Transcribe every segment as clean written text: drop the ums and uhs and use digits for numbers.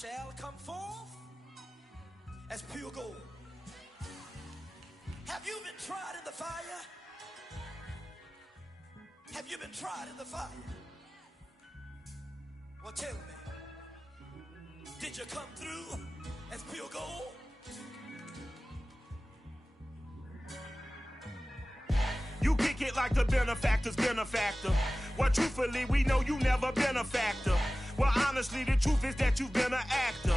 shall come forth as pure gold. Have you been tried in the fire? Have you been tried in the fire? Well, tell me, did you come through as pure gold? You kick it like the benefactor's benefactor. Well, truthfully, we know you never been a factor. Well, honestly, the truth is that you've been an actor.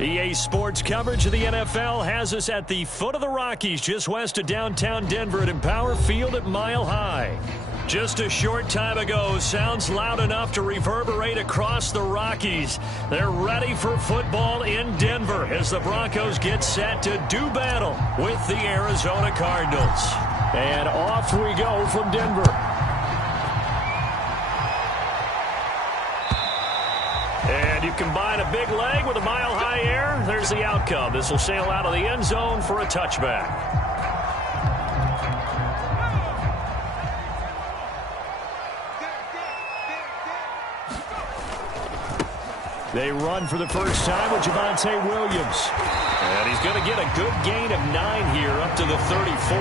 EA Sports coverage of the NFL has us at the foot of the Rockies, just west of downtown Denver at Empower Field at Mile High. Just a short time ago, sounds loud enough to reverberate across the Rockies. They're ready for football in Denver as the Broncos get set to do battle with the Arizona Cardinals. And off we go from Denver. And you combine a big leg with a mile-high air, there's the outcome. This will sail out of the end zone for a touchback. They run for the first time with Javonte Williams. And he's going to get a good gain of 9 here up to the 34.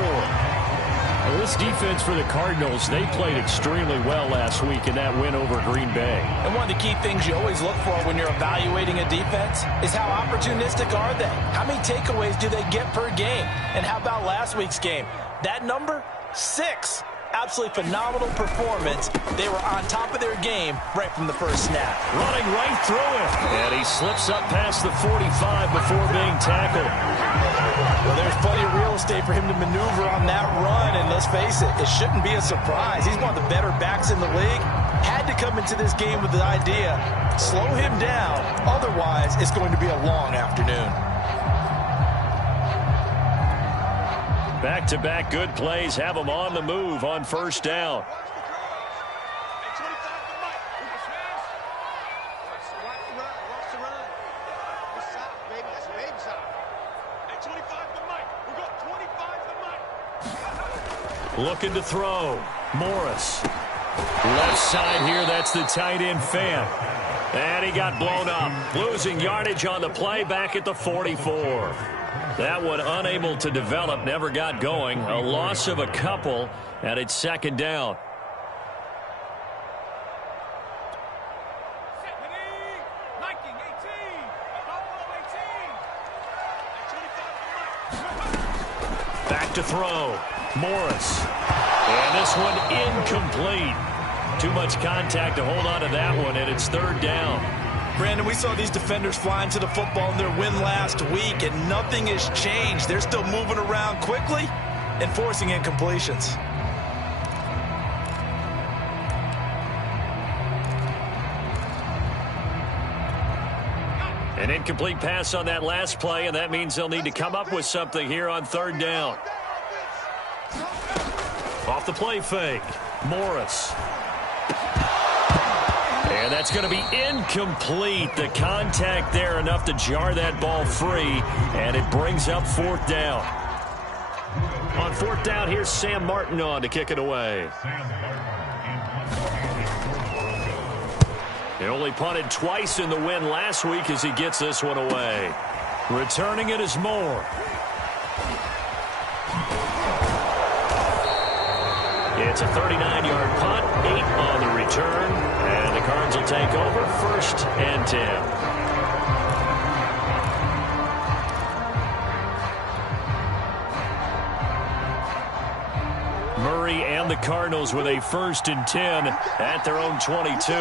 Well, this defense for the Cardinals, they played extremely well last week in that win over Green Bay. And one of the key things you always look for when you're evaluating a defense is how opportunistic are they? How many takeaways do they get per game? And how about last week's game? That number, 6. Absolutely phenomenal performance. They were on top of their game right from the first snap. Running right through it. And he slips up past the 45 before being tackled. Well, there's plenty of real estate for him to maneuver on that run. And let's face it, it shouldn't be a surprise. He's one of the better backs in the league. Had to come into this game with the idea, slow him down. Otherwise, it's going to be a long afternoon. Back-to-back good plays have them on the move on first down. Looking to throw. Morris. Left side here, that's the tight end fan. And he got blown up. Losing yardage on the play back at the 44. That one unable to develop, never got going. A loss of a couple, and it's second down. Back to throw. Morris. And this one incomplete. Too much contact to hold on to that one, and it's third down. Brandon, we saw these defenders flying to the football in their win last week, and nothing has changed. They're still moving around quickly and forcing incompletions. An incomplete pass on that last play, and that means they'll need to come up with something here on third down. Off the play fake. Morris. And that's going to be incomplete. The contact there enough to jar that ball free, and it brings up fourth down. On fourth down, here's Sam Martin on to kick it away. He only punted twice in the win last week as he gets this one away. Returning it is Moore. It's a 39-yard punt, 8 on the return, and the Cards will take over first and 10. Murray and the Cardinals with a first and 10 at their own 22.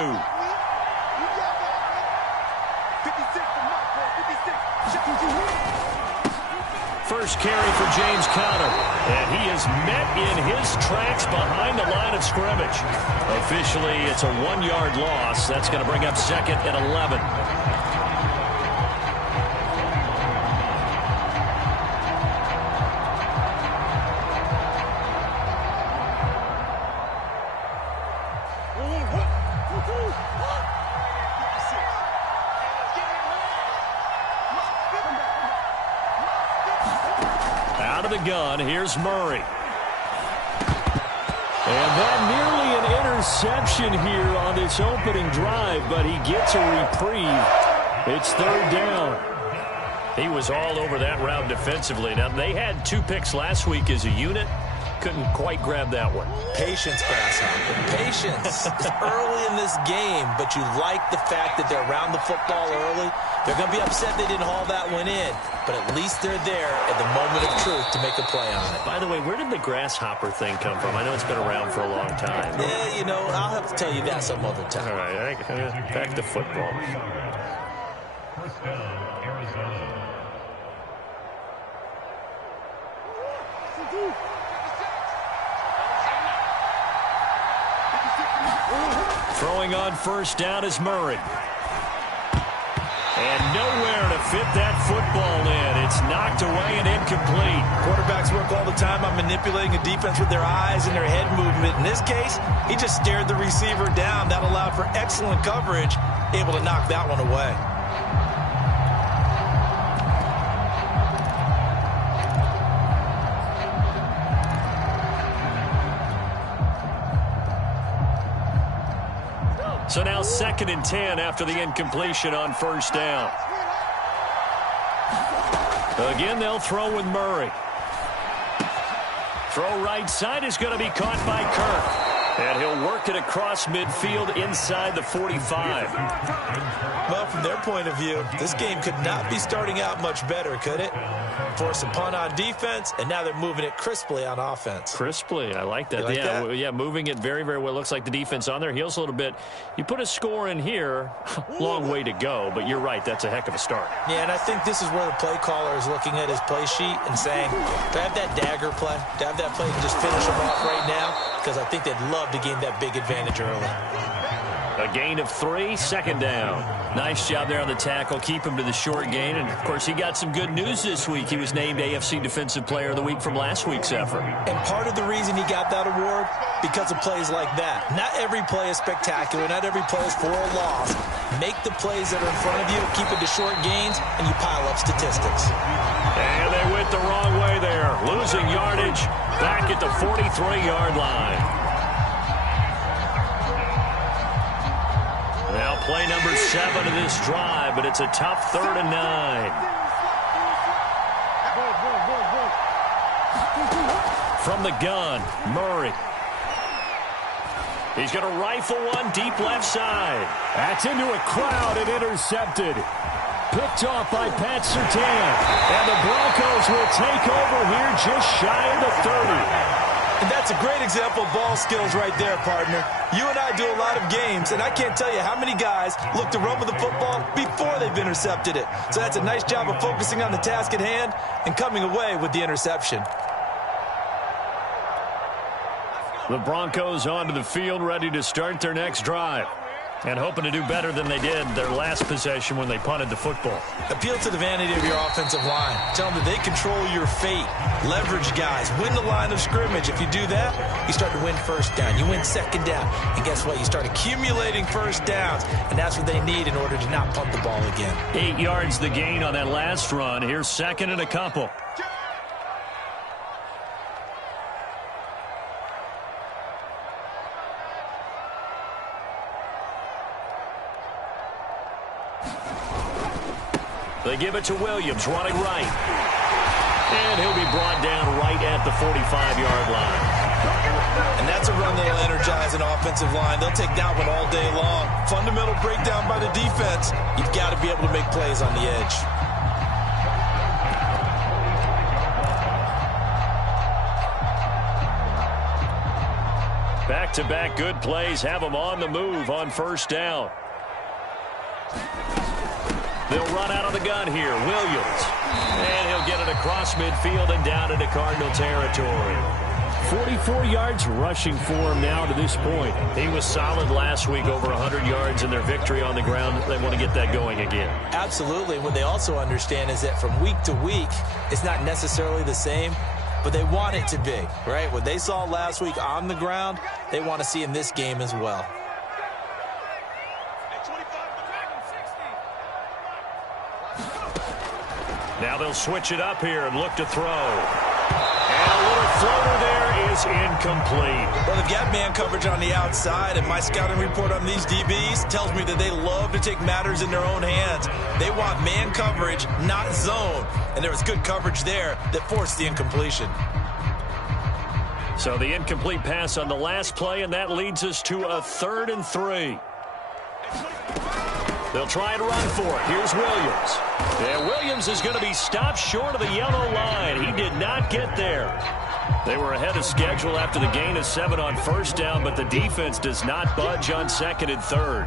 First carry for James Conner, and he is met in his tracks behind the line of scrimmage. Officially, it's a 1-yard loss. That's going to bring up second and 11. Out of the gun, here's Murray. And that nearly an interception here on this opening drive, but he gets a reprieve. It's third down. He was all over that route defensively. Now, they had 2 picks last week as a unit. Couldn't quite grab that one. Patience, Grasshopper. Patience. It's early in this game, but you like the fact that they're around the football early. They're going to be upset they didn't haul that one in, but at least they're there at the moment of truth to make a play on it. By the way, where did the grasshopper thing come from? I know it's been around for a long time. Yeah, you know, I'll have to tell you that some other time. All right, back to football. First down, Arizona. Throwing on first down is Murray. And nowhere to fit that football in. It's knocked away and incomplete. Quarterbacks work all the time on manipulating a defense with their eyes and their head movement. In this case, he just stared the receiver down. That allowed for excellent coverage, able to knock that one away. So now 2nd and 10 after the incompletion on first down. Again, they'll throw with Murray. Throw right side is going to be caught by Kirk. And he'll work it across midfield inside the 45. Well, from their point of view, this game could not be starting out much better, could it? Force a punt on defense, and now they're moving it crisply on offense. Crisply, I like that. Like that? Yeah, moving it very, very well. Looks like the defense on their heels a little bit. You put a score in here, long way to go, but you're right, that's a heck of a start. Yeah, and I think this is where the play caller is looking at his play sheet and saying, to have that dagger play, to have that play and just finish them off right now, because I think they'd love to gain that big advantage early. A gain of 3, 2nd down. Nice job there on the tackle. Keep him to the short gain. And, of course, he got some good news this week. He was named AFC Defensive Player of the Week from last week's effort. And part of the reason he got that award, because of plays like that. Not every play is spectacular. Not every play is for a loss. Make the plays that are in front of you, keep it to short gains, and you pile up statistics. And they went the wrong way there. Losing yardage back at the 43-yard line. Now play number 7 of this drive, but it's a tough 3rd and 9. From the gun, Murray. He's going to rifle one deep left side. That's into a crowd and intercepted. Picked off by Pat Surtain. And the Broncos will take over here just shy of the 30. And that's a great example of ball skills right there, partner. You and I do a lot of games, and I can't tell you how many guys look to run with the football before they've intercepted it. So that's a nice job of focusing on the task at hand and coming away with the interception. The Broncos onto the field, ready to start their next drive. And hoping to do better than they did their last possession when they punted the football. Appeal to the vanity of your offensive line. Tell them that they control your fate. Leverage guys. Win the line of scrimmage. If you do that, you start to win first down. You win 2nd down. And guess what? You start accumulating first downs. And that's what they need in order to not punt the ball again. 8 yards the gain on that last run. Here's 2nd and a couple. They give it to Williams, running right. And he'll be brought down right at the 45-yard line. And that's a run that'll energize an offensive line. They'll take that one all day long. Fundamental breakdown by the defense. You've got to be able to make plays on the edge. Back-to-back good plays have them on the move on first down. They'll run out of the gun here. Williams. And he'll get it across midfield and down into Cardinal territory. 44 yards rushing for him now to this point. He was solid last week, over 100 yards in their victory on the ground. They want to get that going again. Absolutely. What they also understand is that from week to week, it's not necessarily the same, but they want it to be, right? What they saw last week on the ground, they want to see in this game as well. Now they'll switch it up here and look to throw. And a little floater there was incomplete. Well, they've got man coverage on the outside, and my scouting report on these DBs tells me that they love to take matters in their own hands. They want man coverage, not zone. And there was good coverage there that forced the incompletion. So the incomplete pass on the last play, and that leads us to a 3rd and 3. They'll try and run for it. Here's Williams. And Williams is going to be stopped short of the yellow line. He did not get there. They were ahead of schedule after the gain of 7 on first down, but the defense does not budge on 2nd and 3rd.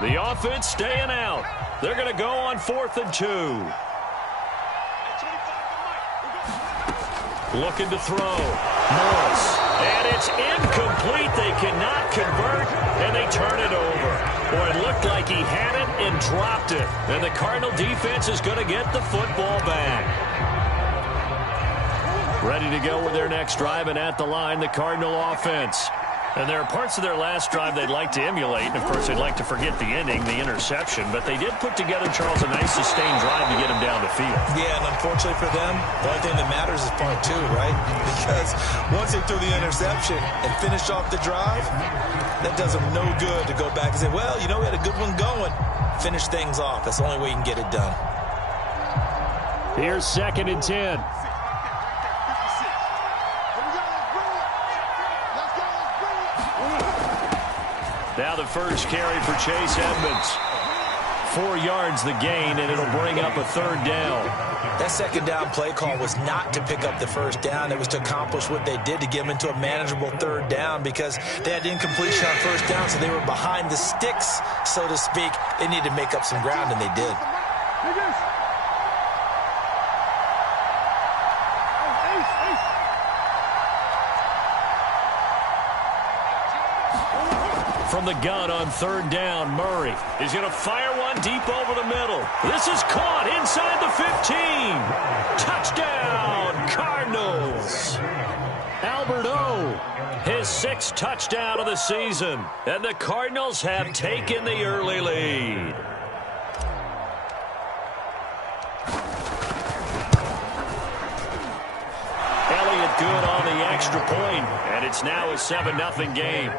The offense staying out. They're going to go on 4th and 2. Looking to throw. Morris. And it's incomplete. They cannot convert, and they turn it over. Boy, it looked like he had it and dropped it. And the Cardinal defense is going to get the football back. Ready to go with their next drive, and at the line, the Cardinal offense. And there are parts of their last drive they'd like to emulate. And, of course, they'd like to forget the inning, the interception. But they did put together, Charles, a nice sustained drive to get him down the field. Yeah, and unfortunately for them, the only thing that matters is part 2, right? Because once they threw the interception and finished off the drive, that does them no good to go back and say, well, you know, we had a good one going. Finish things off. That's the only way you can get it done. Here's 2nd and 10. Now the first carry for Chase Edmonds. 4 yards the gain, and it'll bring up a 3rd down. That 2nd down play call was not to pick up the 1st down. It was to accomplish what they did to get them into a manageable 3rd down because they had incompletion on 1st down, so they were behind the sticks, so to speak. They needed to make up some ground, and they did. From the gun on 3rd down, Murray is going to fire one deep over the middle. This is caught inside the 15. Touchdown, Cardinals. Albert O, his 6th touchdown of the season. And the Cardinals have taken the early lead. Elliott good on the extra point, and it's now a 7-0 game.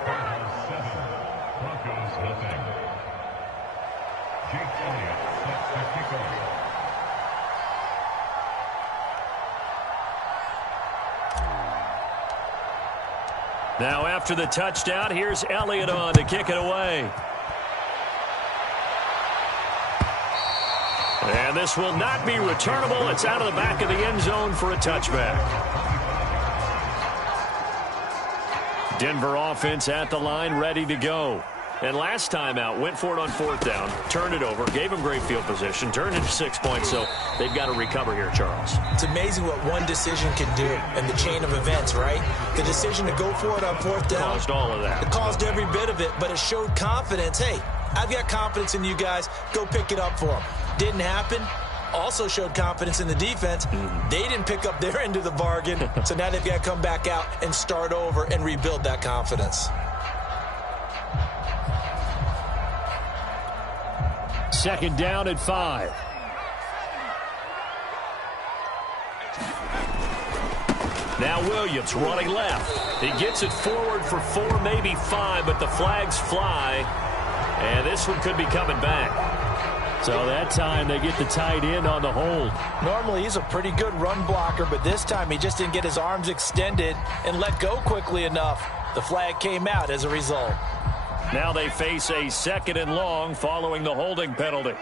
Now after the touchdown, here's Elliott on to kick it away. And this will not be returnable. It's out of the back of the end zone for a touchback. Denver offense at the line, ready to go. And last time out, went for it on 4th down, turned it over, gave them great field position, turned into 6 points, so they've got to recover here, Charles. It's amazing what one decision can do in the chain of events, right? The decision to go for it on 4th down. Caused all of that. It caused every bit of it, but it showed confidence. Hey, I've got confidence in you guys. Go pick it up for them. Didn't happen. Also showed confidence in the defense. They didn't pick up their end of the bargain, so now they've got to come back out and start over and rebuild that confidence. 2nd down at 5. Now Williams running left. He gets it forward for 4, maybe 5, but the flags fly. And this one could be coming back. So that time they get the tight end on the hold. Normally he's a pretty good run blocker, but this time he just didn't get his arms extended and let go quickly enough. The flag came out as a result. Now they face a 2nd and long following the holding penalty.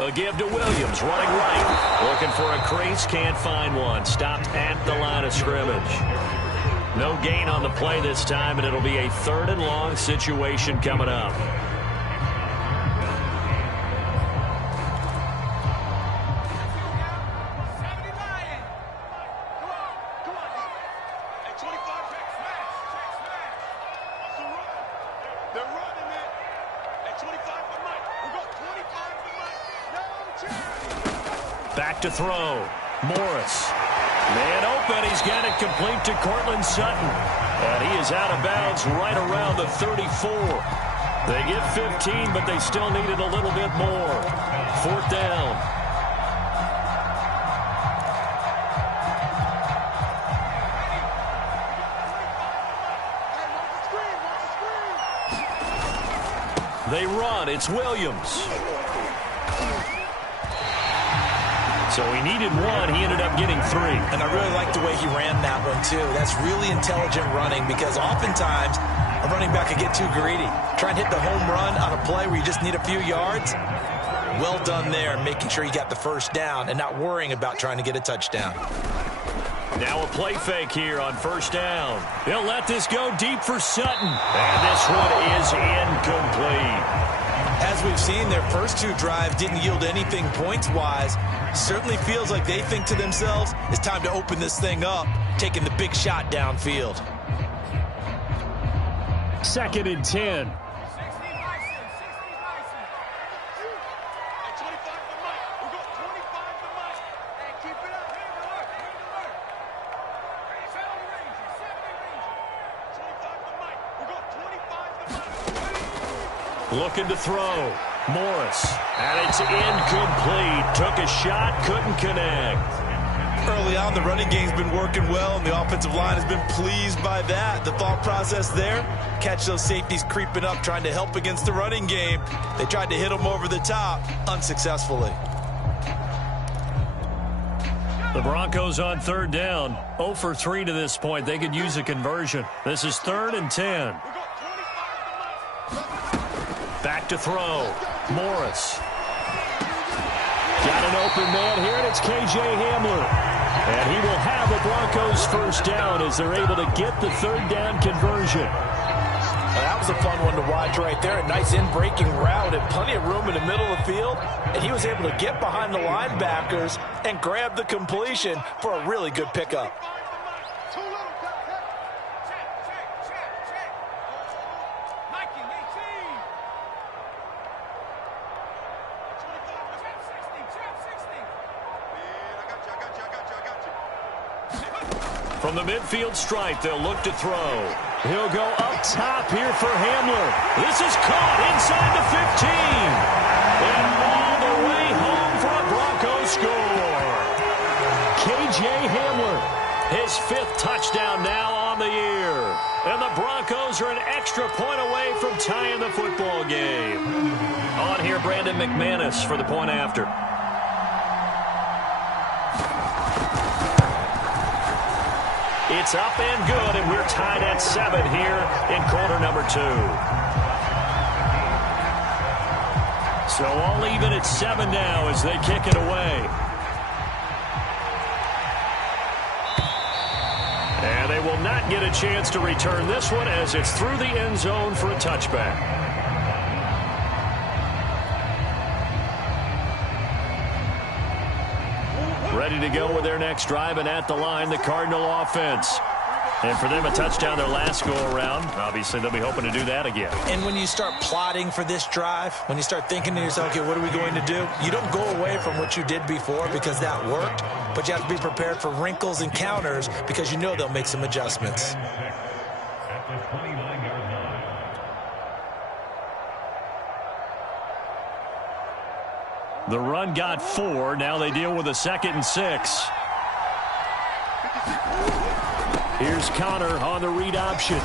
A give to Williams, running right. Looking for a crease, can't find one. Stopped at the line of scrimmage. No gain on the play this time, and it'll be a 3rd and long situation coming up. They're running it. At 25 for Mike. We got 25 for Mike. No chance. to throw. Morris. Man open. He's got it complete to Cortland Sutton. And he is out of bounds right around the 34. They get 15, but they still needed a little bit more. 4th down. They run. It's Williams. So he needed 1. He ended up getting 3. And I really like the way he ran that one, too. That's really intelligent running because oftentimes a running back can get too greedy. Try and hit the home run on a play where you just need a few yards. Well done there, making sure you got the 1st down and not worrying about trying to get a touchdown. Now a play fake here on 1st down. They'll let this go deep for Sutton. And this one is incomplete. As we've seen, their first 2 drives didn't yield anything points-wise. Certainly feels like they think to themselves, it's time to open this thing up, taking the big shot downfield. 2nd and 10. Looking to throw. Morris. And it's incomplete. Took a shot, couldn't connect. Early on, the running game's been working well, and the offensive line has been pleased by that. The thought process there, catch those safeties creeping up, trying to help against the running game. They tried to hit them over the top, unsuccessfully. The Broncos on 3rd down. 0 for 3 to this point. They could use a conversion. This is 3rd and 10. Back to throw. Morris. Got an open man here, and it's K.J. Hamler. And he will have the Broncos 1st down as they're able to get the 3rd down conversion. That was a fun one to watch right there. A nice in-breaking route and plenty of room in the middle of the field. And he was able to get behind the linebackers and grab the completion for a really good pickup. From the midfield stripe, they'll look to throw. He'll go up top here for Hamler. This is caught inside the 15. And all the way home for a Broncos score. K.J. Hamler, his 5th touchdown now on the year. And the Broncos are an extra point away from tying the football game. On here, Brandon McManus for the point after. It's up and good, and we're tied at 7 here in quarter number 2. So all even at 7 now as they kick it away. And they will not get a chance to return this one as it's through the end zone for a touchback. Ready to go with their next drive, and at the line, the Cardinal offense. And for them, a touchdown their last go-around. Obviously, they'll be hoping to do that again. And when you start plotting for this drive, when you start thinking to yourself, okay, what are we going to do? You don't go away from what you did before because that worked, but you have to be prepared for wrinkles and counters because you know they'll make some adjustments. At the 29-yard line. The run got 4. Now they deal with a 2nd and 6. Here's Connor on the read option.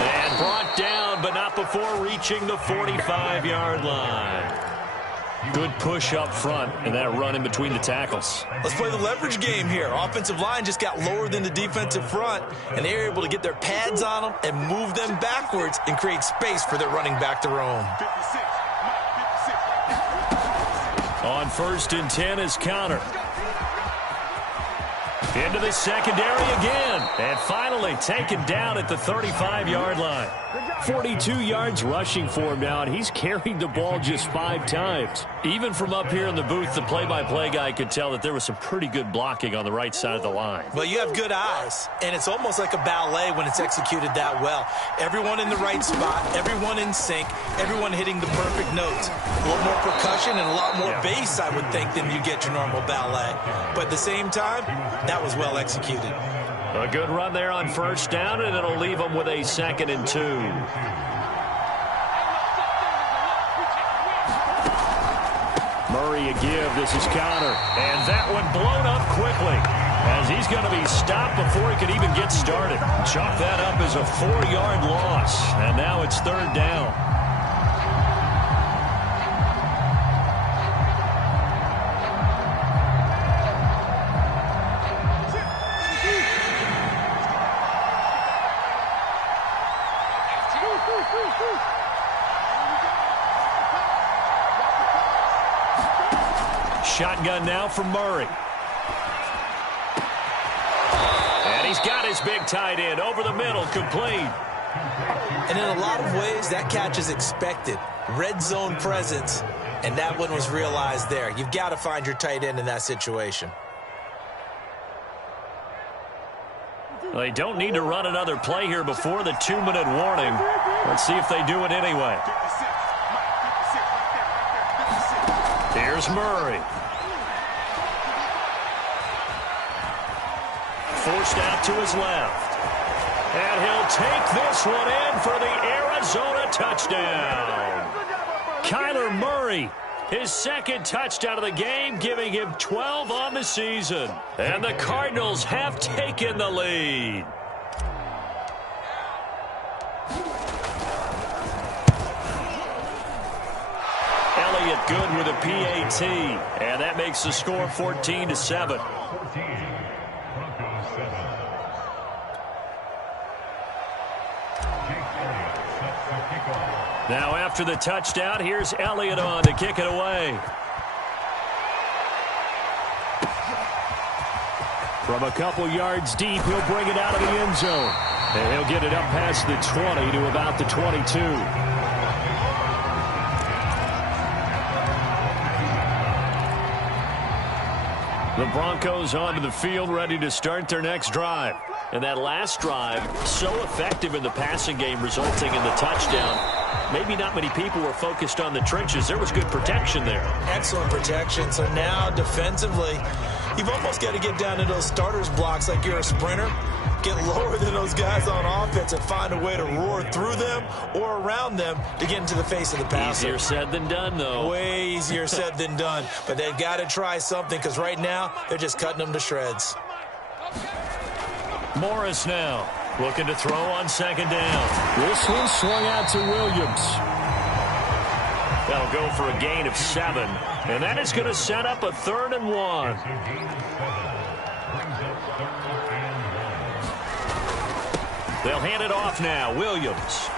And brought down, but not before reaching the 45-yard line. Good push up front, and that run in between the tackles. Let's play the leverage game here. Offensive line just got lower than the defensive front, and they were able to get their pads on them and move them backwards and create space for their running back to roam. On 1st and 10 is Connor. Into the secondary again. And finally taken down at the 35-yard line. 42 yards rushing for him now, and he's carried the ball just 5 times. Even from up here in the booth, the play-by-play guy could tell that there was some pretty good blocking on the right side of the line. Well, you have good eyes, and it's almost like a ballet when it's executed that well. Everyone in the right spot, everyone in sync, everyone hitting the perfect notes. A little more percussion and a lot more bass, I would think, than you get your normal ballet. But at the same time, that was well executed. A good run there on first down, and it'll leave them with a 2nd and 2. Murray a give. This is counter. And that one blown up quickly as he's going to be stopped before he could even get started. Chalk that up as a 4-yard loss. And now it's 3rd down. Shotgun now for Murray. And he's got his big tight end over the middle, complete. And in a lot of ways, that catch is expected. Red zone presence, and that one was realized there. You've got to find your tight end in that situation. They don't need to run another play here before the 2-minute warning. Let's see if they do it anyway. Here's Murray. Forced out to his left. And he'll take this one in for the Arizona touchdown. Kyler Murray, his 2nd touchdown of the game, giving him 12 on the season. And the Cardinals have taken the lead. Elliott good with a PAT. And that makes the score 14-7. Now after the touchdown, here's Elliott on to kick it away. From a couple yards deep, he'll bring it out of the end zone. And he'll get it up past the 20 to about the 22. The Broncos onto the field, ready to start their next drive. And that last drive, so effective in the passing game, resulting in the touchdown. Maybe not many people were focused on the trenches. There was good protection there. Excellent protection. So now defensively, you've almost got to get down to those starters blocks like you're a sprinter. Get lower than those guys on offense and find a way to roar through them or around them to get into the face of the passer. Easier said than done, though. Way easier said than done. But they've got to try something because right now they're just cutting them to shreds. Morris now looking to throw on 2nd down. This one swung out to Williams. That'll go for a gain of 7. And that is going to set up a 3rd and 1. They'll hand it off now. Williams.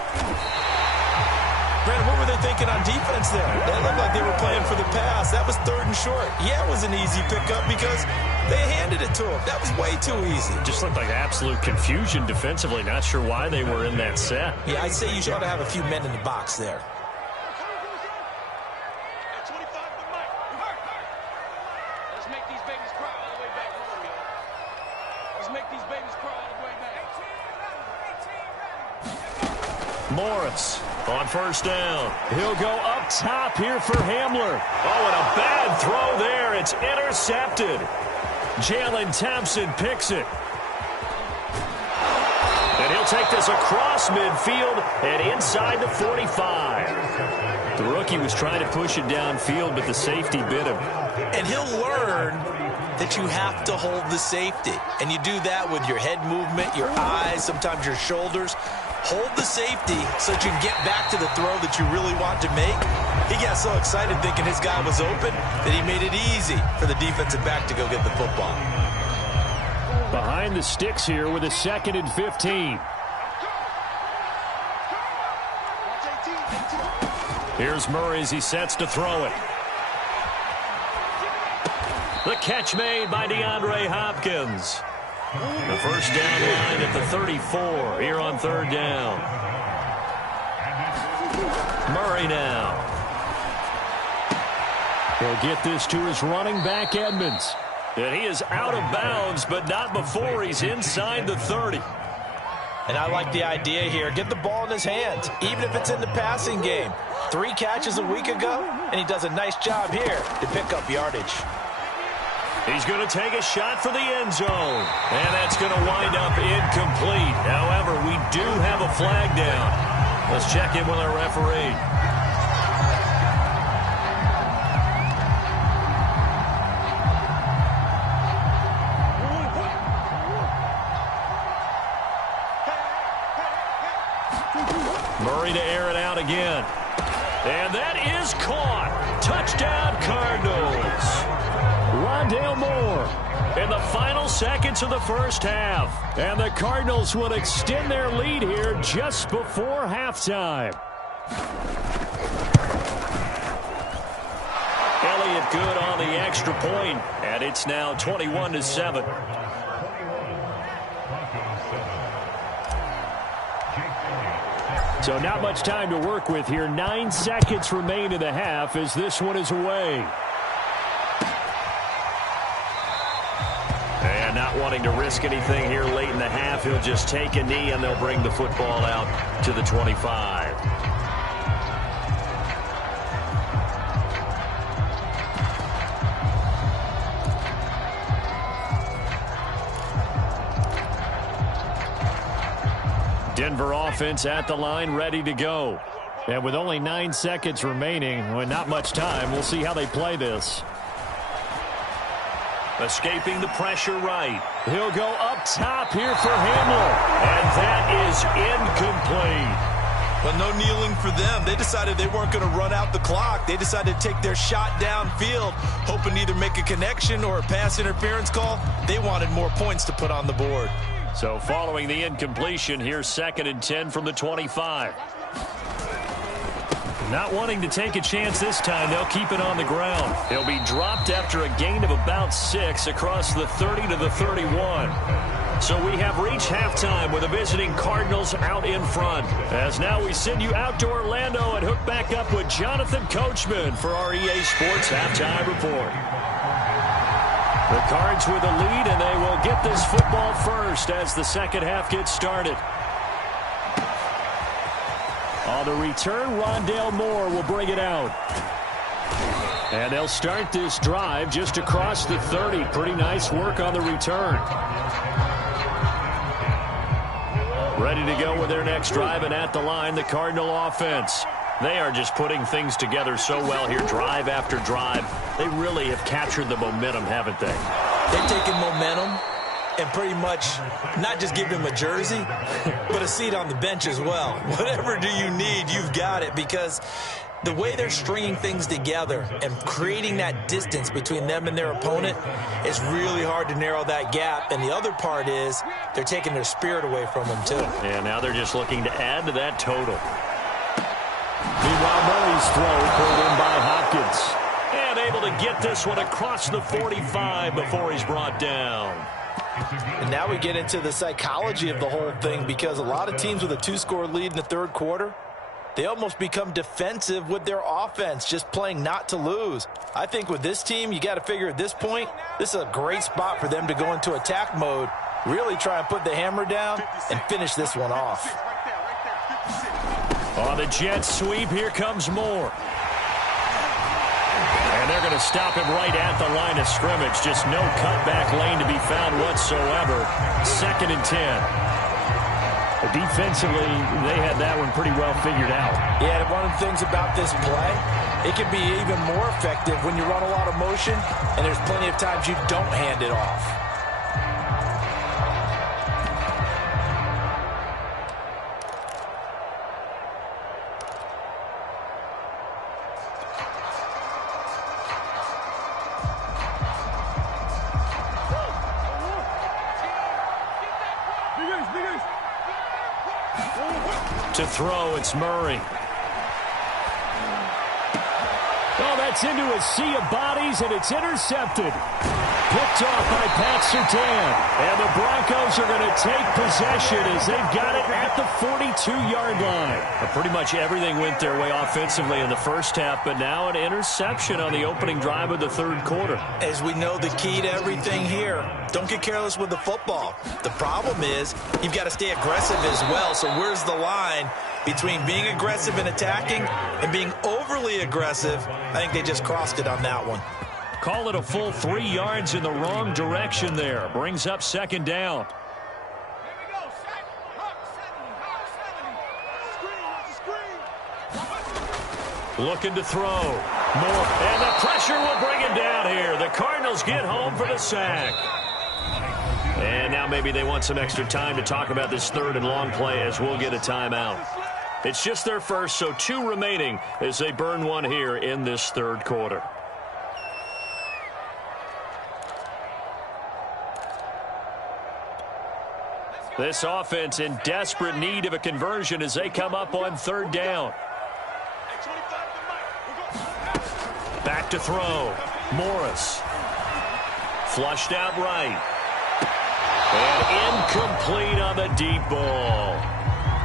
Brandon, what were they thinking on defense there? That looked like they were playing for the pass. That was 3rd and short. Yeah, it was an easy pickup because they handed it to him. That was way too easy. Just looked like absolute confusion defensively. Not sure why they were in that set. Yeah, I'd say you ought to have a few men in the box there. Let's make these babies cry all the way back home, yo. Let's make these babies cry all the way back. Morris on 1st down. He'll go up top here for Hamler. Oh, and a bad throw there. It's intercepted. Jalen Thompson picks it. And he'll take this across midfield and inside the 45. The rookie was trying to push it downfield, but the safety bit him. And he'll learn that you have to hold the safety. And you do that with your head movement, your eyes, sometimes your shoulders. Hold the safety so that you can get back to the throw that you really want to make. He got so excited thinking his guy was open that he made it easy for the defensive back to go get the football. Behind the sticks here with a 2nd and 15. Here's Murray as he sets to throw it. The catch made by DeAndre Hopkins. The first down line at the 34 here on third down. Murray now. He'll get this to his running back, Edmonds. And he is out of bounds, but not before he's inside the 30. And I like the idea here. Get the ball in his hands, even if it's in the passing game. 3 catches a week ago, and he does a nice job here to pick up yardage. He's going to take a shot for the end zone. And that's going to wind up incomplete. However, we do have a flag down. Let's check in with our referee. Murray to air it out again. And that is caught. Touchdown, Cardinals. Rondale Moore in the final seconds of the first half. And the Cardinals will extend their lead here just before halftime. Elliott good on the extra point, and it's now 21-7. So not much time to work with here. 9 seconds remain in the half as this one is away. And not wanting to risk anything here late in the half, he'll just take a knee and they'll bring the football out to the 25. Denver offense at the line, ready to go. And with only 9 seconds remaining, well, not much time, we'll see how they play this. Escaping the pressure right. He'll go up top here for Hamler. And that is incomplete. But no kneeling for them. They decided they weren't going to run out the clock. They decided to take their shot downfield, hoping to either make a connection or a pass interference call. They wanted more points to put on the board. So following the incompletion, here's 2nd and 10 from the 25. Not wanting to take a chance this time, they'll keep it on the ground. He'll be dropped after a gain of about 6 across the 30 to the 31. So we have reached halftime with the visiting Cardinals out in front. As now we send you out to Orlando and hook back up with Jonathan Coachman for our EA Sports Halftime Report. The Cards with a lead, and they will get this football first as the second half gets started. On the return, Rondale Moore will bring it out. And they'll start this drive just across the 30. Pretty nice work on the return. Ready to go with their next drive, and at the line, the Cardinal offense. They are just putting things together so well here, drive after drive. They really have captured the momentum, haven't they? They've taken momentum and pretty much not just give them a jersey, but a seat on the bench as well. Whatever do you need, you've got it, because the way they're stringing things together and creating that distance between them and their opponent is really hard to narrow that gap. And the other part is they're taking their spirit away from them, too. And now they're just looking to add to that total. Meanwhile, Murray's throw pulled in by Hopkins. And able to get this one across the 45 before he's brought down. And now we get into the psychology of the whole thing, because a lot of teams with a 2-score lead in the third quarter, they almost become defensive with their offense, just playing not to lose. I think with this team, you got to figure at this point, this is a great spot for them to go into attack mode, really try and put the hammer down and finish this one off. On the jet sweep, here comes Moore. And they're going to stop him right at the line of scrimmage. Just no cutback lane to be found whatsoever. 2nd and 10. Defensively, they had that one pretty well figured out. Yeah, and one of the things about this play, it can be even more effective when you run a lot of motion, and there's plenty of times you don't hand it off. To throw, it's Murray. Oh, that Gets into a sea of bodies, and it's intercepted. Picked off by Pat Surtain. And the Broncos are going to take possession as they've got it at the 42-yard line. Pretty much everything went their way offensively in the first half, but now an interception on the opening drive of the third quarter. As we know, the key to everything here, don't get careless with the football. The problem is you've got to stay aggressive as well. So where's the line between being aggressive and attacking and being overly aggressive? I think they just crossed it on that one. Call it a full 3 yards in the wrong direction there. Brings up second down. Looking to throw. More. And the pressure will bring him down here. The Cardinals get home for the sack. And now maybe they want some extra time to talk about this third and long play as we'll get a timeout. It's just their first, so 2 remaining as they burn one here in this third quarter. This offense in desperate need of a conversion as they come up on third down. Back to throw. Morris. Flushed out right. And incomplete on the deep ball.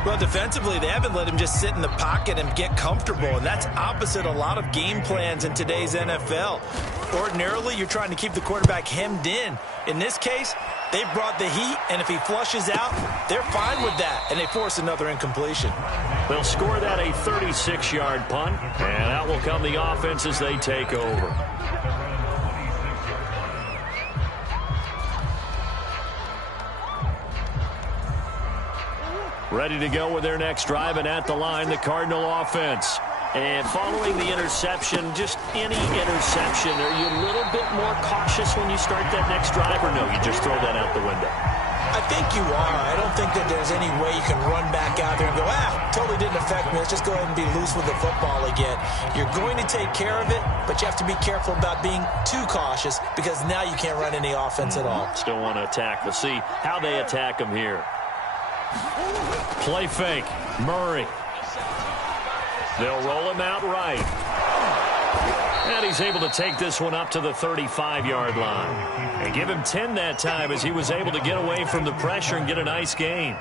Well, defensively, they haven't let him just sit in the pocket and get comfortable, and that's opposite a lot of game plans in today's NFL. Ordinarily, you're trying to keep the quarterback hemmed in. In this case, they brought the heat, and if he flushes out, they're fine with that, and they force another incompletion. They'll score that a 36-yard punt, and out will come the offense as they take over. Ready to go with their next drive, and at the line, the Cardinal offense. And following the interception, just any interception, are you a little bit more cautious when you start that next drive, or no, you just throw that out the window? I think you are. I don't think that there's any way you can run back out there and go, totally didn't affect me. Let's just go ahead and be loose with the football again. You're going to take care of it, but you have to be careful about being too cautious because now you can't run any offense at all. Still want to attack. We'll see how they attack them here. Play fake. Murray. They'll roll him out right. And he's able to take this one up to the 35-yard line. And give him 10 that time as he was able to get away from the pressure and get a nice gain.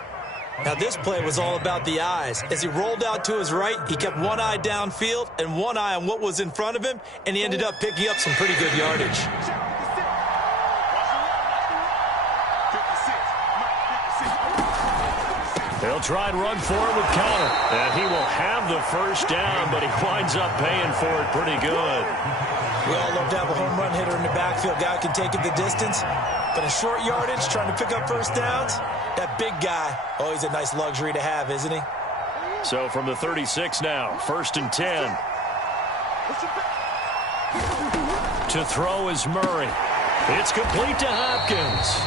Now this play was all about the eyes. As he rolled out to his right, he kept one eye downfield and one eye on what was in front of him, and he ended up picking up some pretty good yardage. They'll try and run for it with Connor. And he will have the first down, but he winds up paying for it pretty good. We all love to have a home run hitter in the backfield. Guy can take it the distance. But in short yardage, trying to pick up first downs, that big guy, he's a nice luxury to have, isn't he? So from the 36 now, 1st and 10. To throw is Murray. It's complete to Hopkins.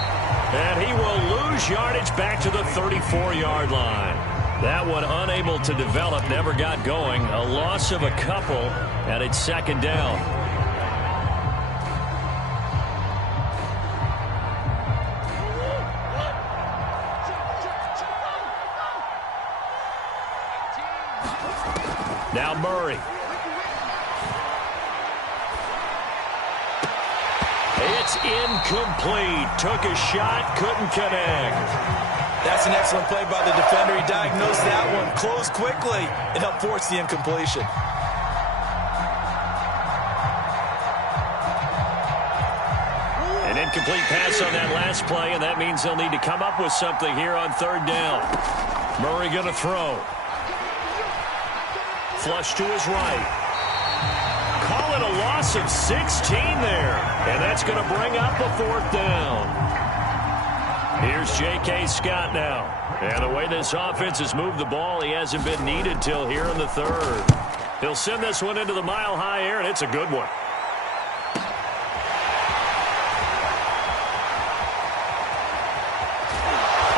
And he will lose yardage back to the 34-yard line. That one unable to develop, never got going. A loss of a couple, and it's second down. Now Murray. It's incomplete. Took a shot, couldn't connect. That's an excellent play by the defender. He diagnosed that one, closed quickly, and helped force the incompletion. An incomplete pass on that last play, and that means they'll need to come up with something here on third down. Murray going to throw. Flush to his right. Call it a loss of 16 there. And that's going to bring up a 4th down. Here's J.K. Scott now. And the way this offense has moved the ball, he hasn't been needed till here in the third. He'll send this one into the mile-high air, and it's a good one.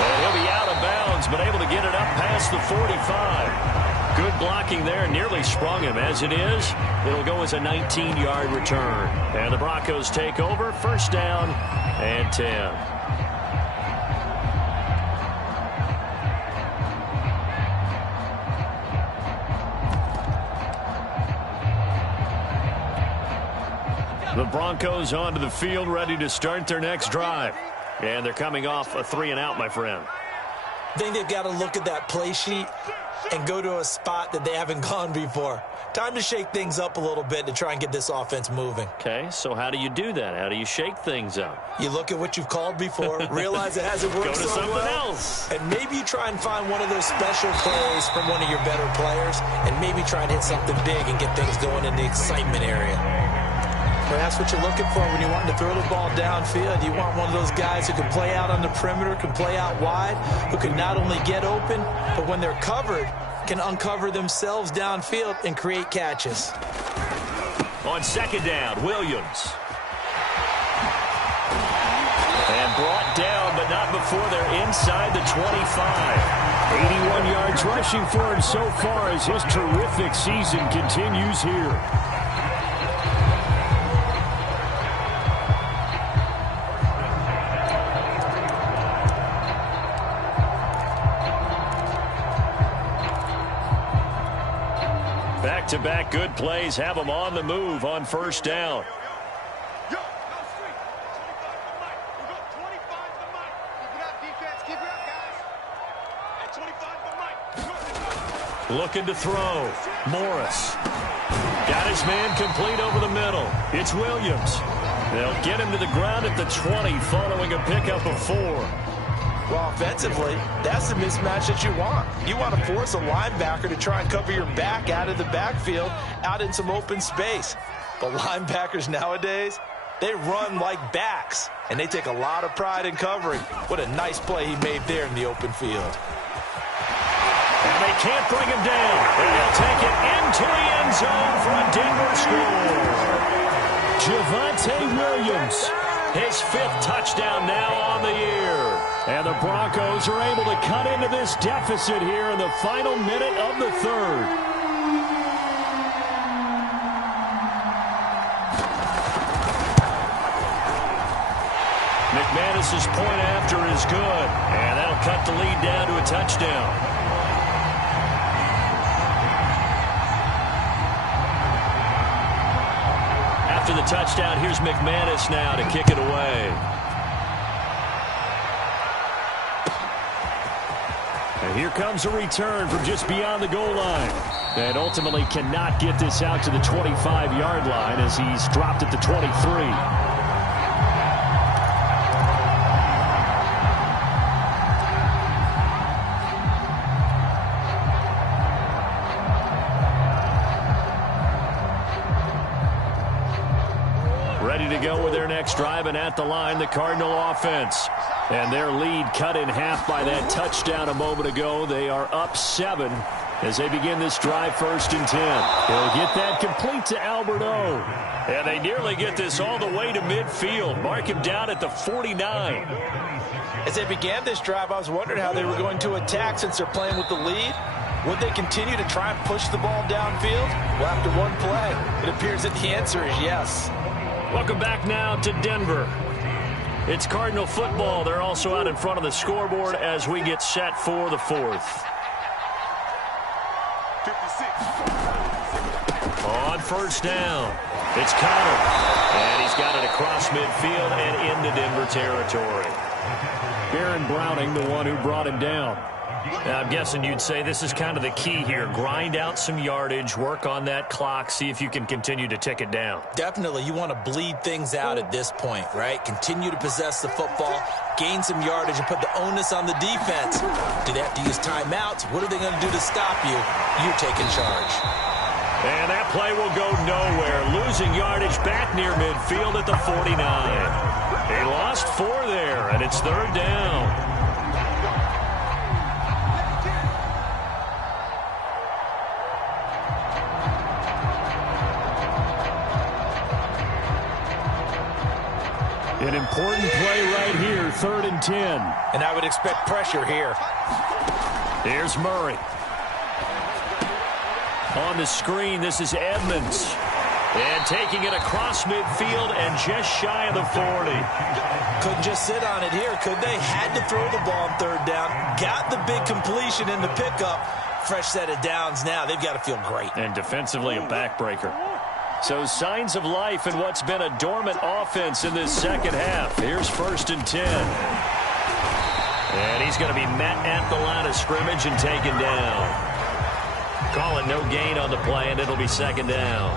And he'll be out of bounds, but able to get it up past the 45. Good blocking there, nearly sprung him. As it is, it'll go as a 19-yard return. And the Broncos take over, 1st down and 10. The Broncos onto the field, ready to start their next drive. And they're coming off a 3-and-out, my friend. I think they've got to look at that play sheet and go to a spot that they haven't gone before. Time to shake things up a little bit to try and get this offense moving. Okay, so how do you do that? How do you shake things up? You look at what you've called before, realize it hasn't worked Go to so something well, else. and maybe you try and find one of those special plays from one of your better players, and maybe try and hit something big and get things going in the excitement area. Perhaps what you're looking for when you want to throw the ball downfield. You want one of those guys who can play out on the perimeter, can play out wide, who can not only get open, but when they're covered, can uncover themselves downfield and create catches. On second down, Williams. And brought down, but not before they're inside the 25. 81 yards rushing for him so far as his terrific season continues here. Back-to-back good plays have them on the move on first down. Looking to throw. Morris. Got his man complete over the middle. It's Williams. They'll get him to the ground at the 20 following a pickup of 4. Well, offensively, that's the mismatch that you want. You want to force a linebacker to try and cover your back out of the backfield, out in some open space. But linebackers nowadays, they run like backs, and they take a lot of pride in covering. What a nice play he made there in the open field. And they can't bring him down. And they'll take it into the end zone for a Denver score. Javonte Williams. His 5th touchdown now on the year. And the Broncos are able to cut into this deficit here in the final minute of the 3rd. McManus's point after is good. And that'll cut the lead down to a touchdown. After the touchdown, here's McManus now to kick it away. And here comes a return from just beyond the goal line. And ultimately cannot get this out to the 25-yard line as he's dropped at the 23. Ready to go with their next drive, and at the line, the Cardinal offense. And their lead cut in half by that touchdown a moment ago. They are up 7 as they begin this drive 1st and 10. They'll get that complete to Albert O. And they nearly get this all the way to midfield. Mark him down at the 49. As they began this drive, I was wondering how they were going to attack since they're playing with the lead. Would they continue to try and push the ball downfield? Well, after one play, it appears that the answer is yes. Welcome back now to Denver. It's Cardinal football. They're also out in front of the scoreboard as we get set for the 4th. 56. On first down, it's Connor. And he's got it across midfield and into Denver territory. Baron Browning, the one who brought him down. Now, I'm guessing you'd say this is kind of the key here. Grind out some yardage, work on that clock, see if you can continue to tick it down. Definitely, you want to bleed things out at this point, right? Continue to possess the football, gain some yardage, and put the onus on the defense. Do they have to use timeouts? What are they going to do to stop you? You're taking charge. And that play will go nowhere. Losing yardage back near midfield at the 49. They lost 4 there, and it's 3rd down. An important play right here, 3rd and 10. And I would expect pressure here. Here's Murray. On the screen, this is Edmonds. And taking it across midfield and just shy of the 40. Couldn't just sit on it here, could they? Had to throw the ball on 3rd down. Got the big completion in the pickup. Fresh set of downs now. They've got to feel great. And defensively, a backbreaker. So signs of life in what's been a dormant offense in this second half. Here's 1st and 10. And he's going to be met at the line of scrimmage and taken down. Call it no gain on the play, and it'll be 2nd down.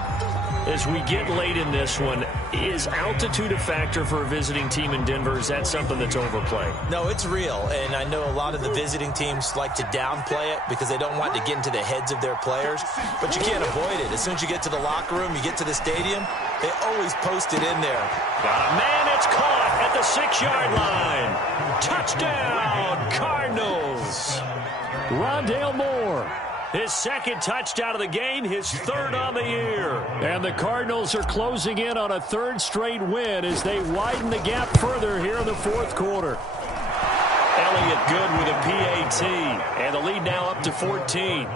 As we get late in this one, is altitude a factor for a visiting team in Denver? Is that something that's overplayed? No, it's real, and I know a lot of the visiting teams like to downplay it because they don't want to get into the heads of their players, but you can't avoid it. As soon as you get to the locker room, you get to the stadium, they always post it in there. Got a man, it's caught at the 6-yard line. Touchdown, Cardinals. Rondale Moore. His 2nd touchdown of the game, his 3rd on the year. And the Cardinals are closing in on a 3rd straight win as they widen the gap further here in the 4th quarter. Elliott good with a PAT, and the lead now up to 14.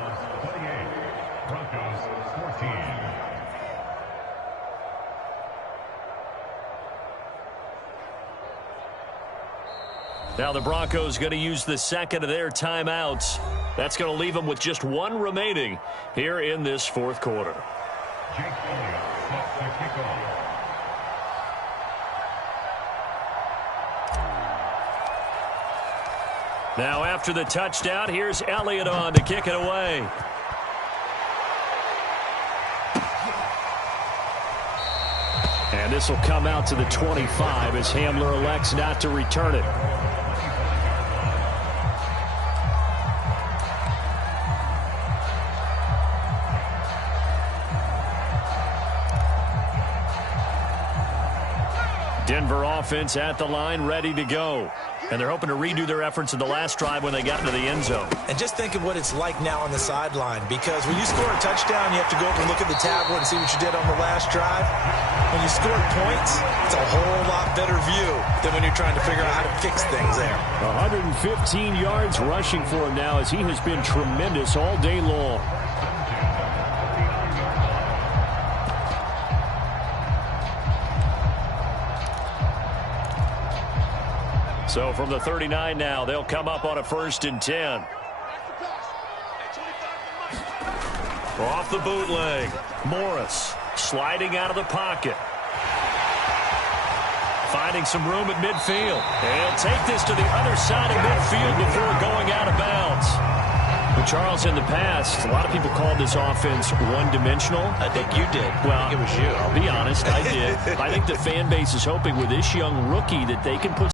Now the Broncos going to use the 2nd of their timeouts. That's going to leave them with just 1 remaining here in this 4th quarter. Jake Elliott sets the kickoff. Now after the touchdown, here's Elliott on to kick it away. And this will come out to the 25 as Hamler elects not to return it. Denver offense at the line, ready to go. And they're hoping to redo their efforts in the last drive when they got into the end zone. And just think of what it's like now on the sideline, because when you score a touchdown, you have to go over and look at the tablet and see what you did on the last drive. When you scored points, it's a whole lot better view than when you're trying to figure out how to fix things there. 115 yards rushing for him now as he has been tremendous all day long. So from the 39 now, they'll come up on a 1st and 10. Off the bootleg. Morris sliding out of the pocket. Finding some room at midfield. And take this to the other side of midfield before going out of bounds. But Charles, in the past, a lot of people called this offense one-dimensional. I think you did. Well, I think it was you. I'll be honest, I did. I think the fan base is hoping with this young rookie that they can put